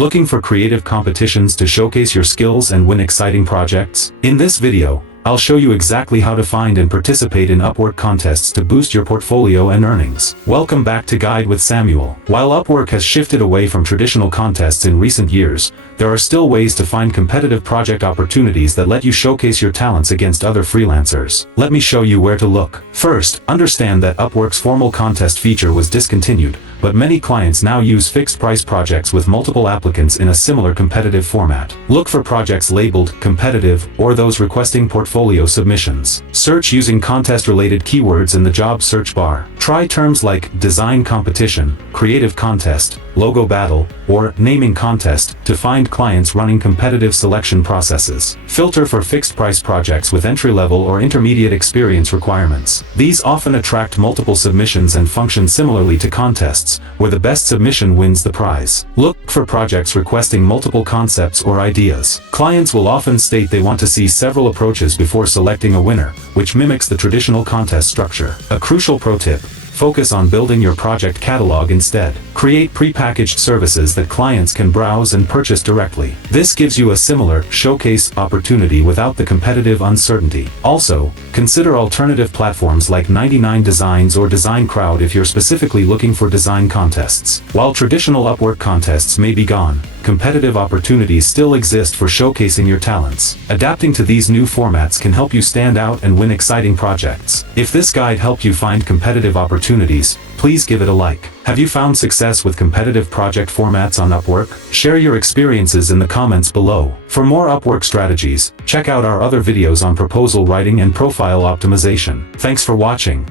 Looking for creative competitions to showcase your skills and win exciting projects? In this video, I'll show you exactly how to find and participate in Upwork contests to boost your portfolio and earnings. Welcome back to Guide with Samuel. While Upwork has shifted away from traditional contests in recent years, there are still ways to find competitive project opportunities that let you showcase your talents against other freelancers. Let me show you where to look. First, understand that Upwork's formal contest feature was discontinued, but many clients now use fixed-price projects with multiple applicants in a similar competitive format. Look for projects labeled competitive or those requesting portfolio submissions. Search using contest-related keywords in the job search bar. Try terms like design competition, creative contest, logo battle, or naming contest to find clients running competitive selection processes. Filter for fixed-price projects with entry-level or intermediate experience requirements. These often attract multiple submissions and function similarly to contests, where the best submission wins the prize. Look for projects requesting multiple concepts or ideas. Clients will often state they want to see several approaches before selecting a winner, which mimics the traditional contest structure. A crucial pro tip: focus on building your project catalog instead. Create pre-packaged services that clients can browse and purchase directly. This gives you a similar showcase opportunity without the competitive uncertainty. Also, consider alternative platforms like 99 Designs or Design Crowd if you're specifically looking for design contests. While traditional Upwork contests may be gone, competitive opportunities still exist for showcasing your talents. Adapting to these new formats can help you stand out and win exciting projects. If this guide helped you find competitive opportunities, please give it a like. Have you found success with competitive project formats on Upwork? Share your experiences in the comments below. For more Upwork strategies, check out our other videos on proposal writing and profile optimization. Thanks for watching.